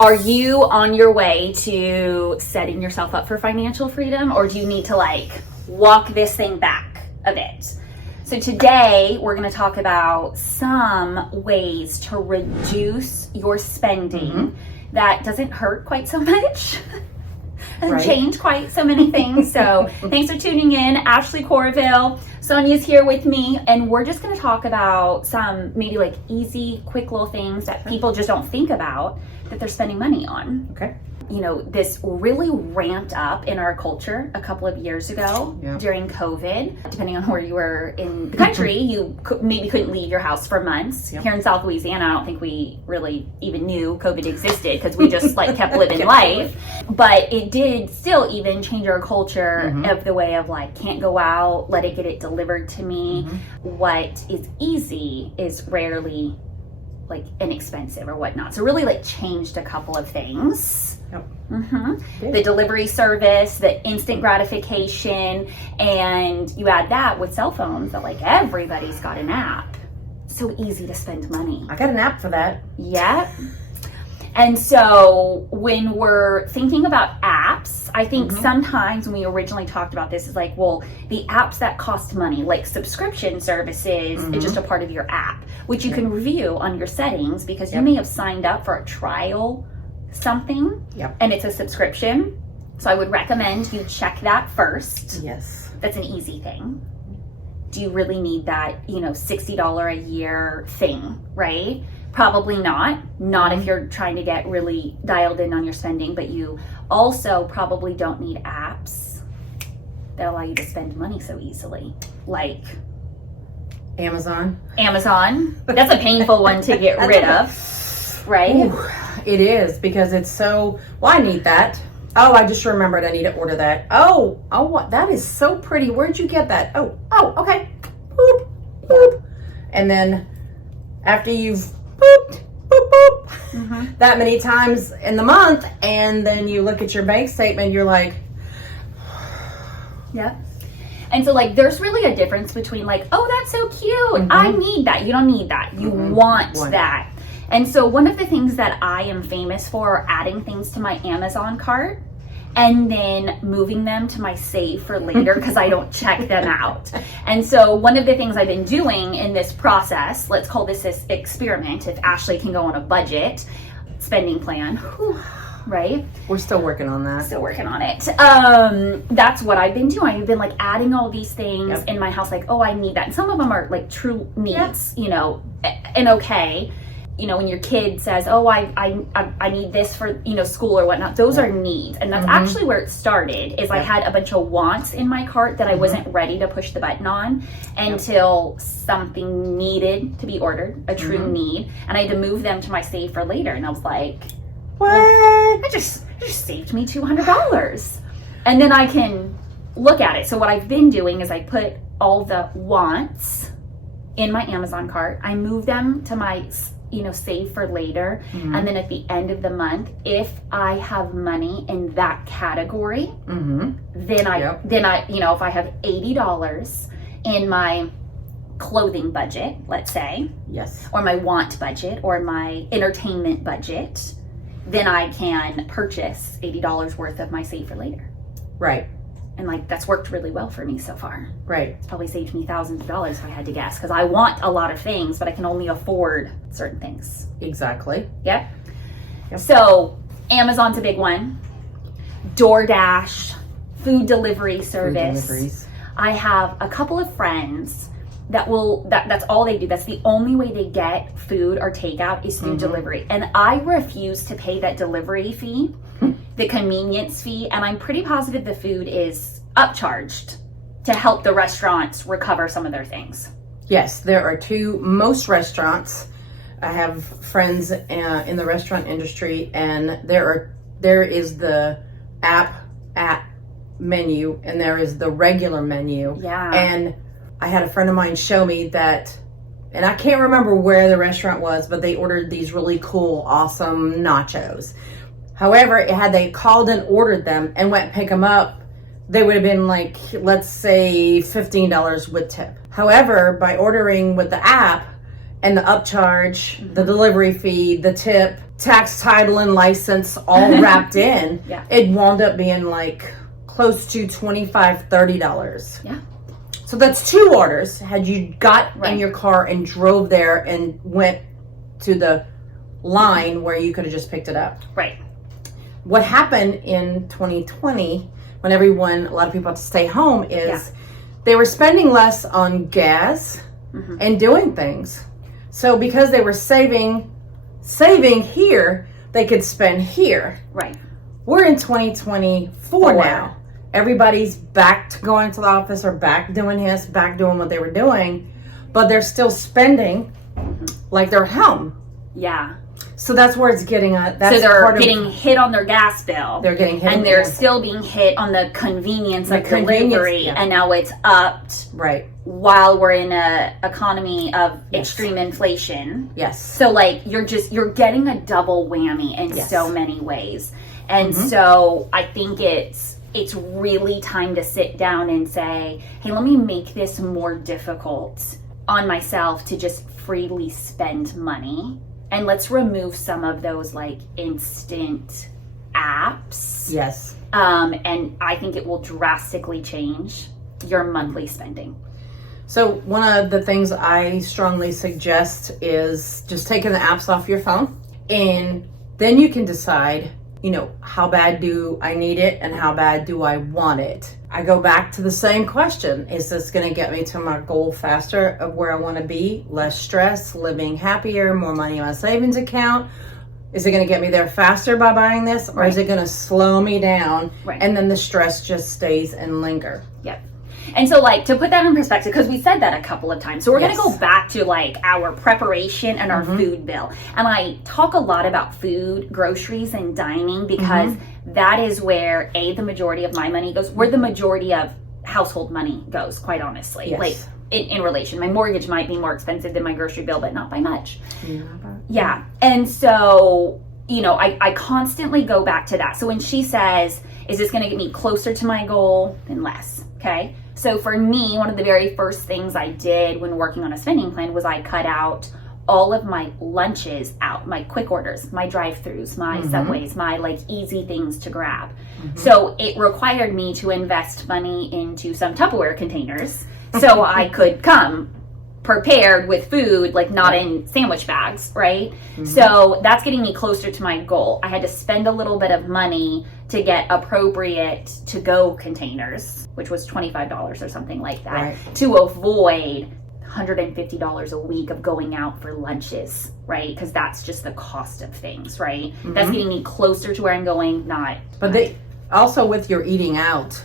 Are you on your way to setting yourself up for financial freedom, or do you need to like walk this thing back a bit? So today we're going to talk about some ways to reduce your spending that doesn't hurt quite so much. Doesn't change quite so many things. So thanks for tuning in. Ashley Corville, Sonia's here with me, and we're just going to talk about some maybe like easy, quick little things that people just don't think about that they're spending money on. Okay. You know, this really ramped up in our culture a couple of years ago during COVID. Depending on where you were in the country, you maybe couldn't leave your house for months. Here in South Louisiana, I don't think we really even knew COVID existed because we just like kept living life. But it did still even change our culture of the way of like, can't go out, let it get it delivered to me. What is easy is rarely like inexpensive or whatnot. So really like changed a couple of things. The delivery service, the instant gratification, and you add that with cell phones that like everybody's got an app. So easy to spend money. I got an app for that. Yeah. And so when we're thinking about apps, I think sometimes when we originally talked about this is like, well, the apps that cost money, like subscription services, is just a part of your app, which you can review on your settings because you may have signed up for a trial something and it's a subscription. So I would recommend you check that first. Yes. That's an easy thing. Do you really need that, you know, $60 a year thing, right? Probably not if you're trying to get really dialed in on your spending, but you also probably don't need apps that allow you to spend money so easily. Like Amazon. That's a painful one to get rid of, right? Ooh, it is because it's so, well, I need that. Oh, I just remembered I need to order that. Oh, what? That is so pretty. Where'd you get that? Oh, okay. Boop, boop. And then after you've booped, boop, boop, that many times in the month, and then you look at your bank statement, you're like, And so like there's really a difference between like, oh, that's so cute. I need that. You don't need that. You want that. And so one of the things that I am famous for are adding things to my Amazon cart and then moving them to my save for later because I don't check them out. And so one of the things I've been doing in this process, let's call this experiment, if Ashley can go on a budget spending plan, right? We're still working on that. Still working on it. That's what I've been doing. I've been like adding all these things in my house, like, oh, I need that. And some of them are like true needs, you know, and okay. You know, when your kid says, oh, I need this for, you know, school or whatnot, those are needs. And that's actually where it started, is I had a bunch of wants in my cart that I wasn't ready to push the button on until something needed to be ordered, a true need. And I had to move them to my save for later. And I was like, what? It just saved me $200. And then I can look at it. So what I've been doing is I put all the wants in my Amazon cart. I move them to my save for later. And then at the end of the month, if I have money in that category, then I, you know, if I have $80 in my clothing budget, let's say, or my want budget or my entertainment budget, then I can purchase $80 worth of my save for later. Right. And like, that's worked really well for me so far. Right. It's probably saved me thousands of dollars if I had to guess, because I want a lot of things, but I can only afford certain things. Exactly. Yep. So Amazon's a big one. DoorDash, food delivery service. I have a couple of friends that's all they do. That's the only way they get food or takeout is through delivery. And I refuse to pay that delivery fee, the convenience fee. And I'm pretty positive the food is upcharged to help the restaurants recover some of their things. Yes, there are most restaurants. I have friends in the restaurant industry, and there is the app menu, and there is the regular menu. Yeah. And I had a friend of mine show me that, and I can't remember where the restaurant was, but they ordered these really cool, awesome nachos. However, had they called and ordered them and went pick them up, they would have been like, let's say $15 with tip. However, by ordering with the app and the upcharge, the delivery fee, the tip, tax, title, and license all wrapped in, Yeah. it wound up being like close to $25, $30. Yeah. So that's 2 orders. Had you got Right. in your car and drove there and went to the line where you could have just picked it up. Right. What happened in 2020 when a lot of people had to stay home is they were spending less on gas and doing things. So because they were saving here, they could spend here. Right. We're in 2024 now. Everybody's back to going to the office or back doing what they were doing, but they're still spending like they're home. Yeah. So that's where it's getting at. So they're getting hit on their gas bill. They're getting hit, and they're still being hit on the convenience of delivery, and now it's upped. Right. While we're in a economy of extreme inflation. Yes. So like you're getting a double whammy in so many ways, and so I think it's really time to sit down and say, hey, let me make this more difficult on myself to just freely spend money. And let's remove some of those like instant apps. Yes. And I think it will drastically change your monthly spending. So one of the things I strongly suggest is just taking the apps off your phone, and then you can decide, how bad do I need it and how bad do I want it? I go back to the same question. Is this going to get me to my goal faster of where I want to be? Less stress, living happier, more money in my savings account? Is it going to get me there faster by buying this? Or is it going to slow me down and then the stress just stays and linger? Yep. And so like to put that in perspective, because we said that a couple of times. So we're going to go back to like our preparation and our food bill. And I talk a lot about food, groceries, and dining because that is where the majority of my money goes, where the majority of household money goes, quite honestly. Yes. Like in relation. My mortgage might be more expensive than my grocery bill, but not by much. Yeah. And so, I constantly go back to that. So when she says, is this going to get me closer to my goal? Then less. Okay. So for me, one of the very first things I did when working on a spending plan was I cut out all of my lunches out, my quick orders, my drive-thrus, my Subways, my like easy things to grab. So it required me to invest money into some Tupperware containers so I could come prepared with food, like not in sandwich bags, right? So that's getting me closer to my goal. I had to spend a little bit of money to get appropriate to-go containers, which was $25 or something like that, to avoid $150 a week of going out for lunches, right? Because that's just the cost of things, right? That's getting me closer to where I'm going, not. But also with your eating out,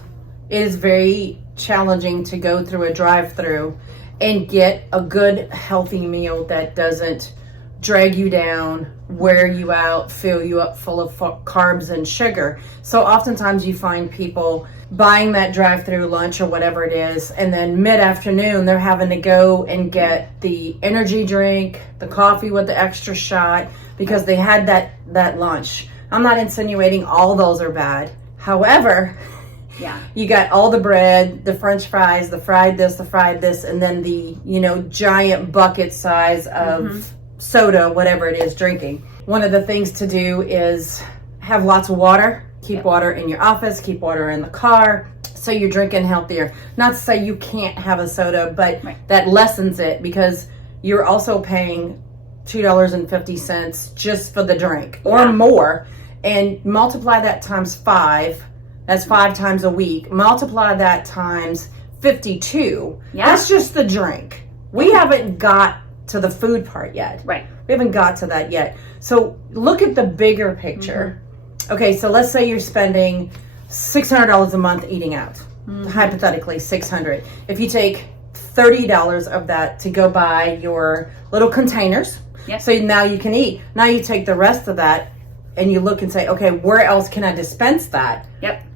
it is very challenging to go through a drive-through and get a good healthy meal that doesn't drag you down, wear you out, fill you up full of carbs and sugar. So oftentimes you find people buying that drive-through lunch or whatever it is, and then mid-afternoon they're having to go and get the energy drink, the coffee with the extra shot, because they had that lunch. I'm not insinuating all those are bad. However, you got all the bread, the french fries, the fried this, and then the, giant bucket size of soda, whatever it is, drinking. One of the things to do is have lots of water. Keep water in your office, keep water in the car, so you're drinking healthier. Not to say you can't have a soda, but that lessens it, because you're also paying $2.50 just for the drink or more, and multiply that times 5. That's 5 times a week. Multiply that times 52. That's just the drink. We haven't got to the food part yet. Right. We haven't got to that yet. So look at the bigger picture. Okay, so let's say you're spending $600 a month eating out. Hypothetically, $600. If you take $30 of that to go buy your little containers, so now you can eat. Now you take the rest of that and you look and say, okay, where else can I dispense that?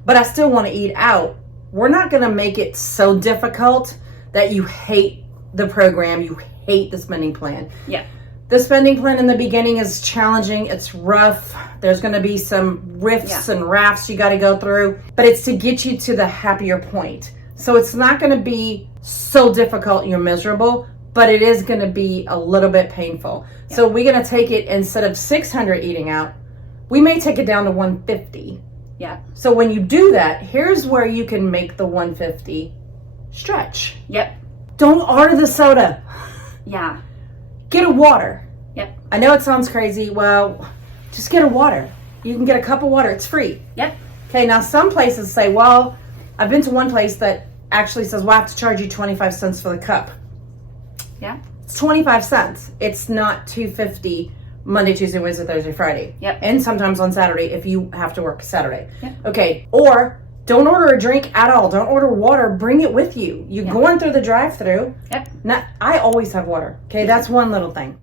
But I still want to eat out. We're not going to make it so difficult that you hate the program, you hate the spending plan. The spending plan in the beginning is challenging. It's rough. There's going to be some rifts and rafts you got to go through, but it's to get you to the happier point. So it's not going to be so difficult and you're miserable, but it is going to be a little bit painful. Yeah. So we're going to take it, instead of 600 eating out, we may take it down to 150. Yeah. So when you do that, here's where you can make the 150 stretch. Yep. Don't order the soda. Yeah. Get a water. Yep. I know it sounds crazy. Well, just get a water. You can get a cup of water. It's free. Yep. Okay, now some places say, well, I've been to one place that actually says, well, I have to charge you 25 cents for the cup. Yeah. It's 25 cents. It's not $2.50 Monday, Tuesday, Wednesday, Thursday, Friday. Yep. And sometimes on Saturday if you have to work Saturday. Yep. Okay, or don't order a drink at all. Don't order water. Bring it with you. You're going through the drive-thru. Yep. I always have water. Okay, that's one little thing.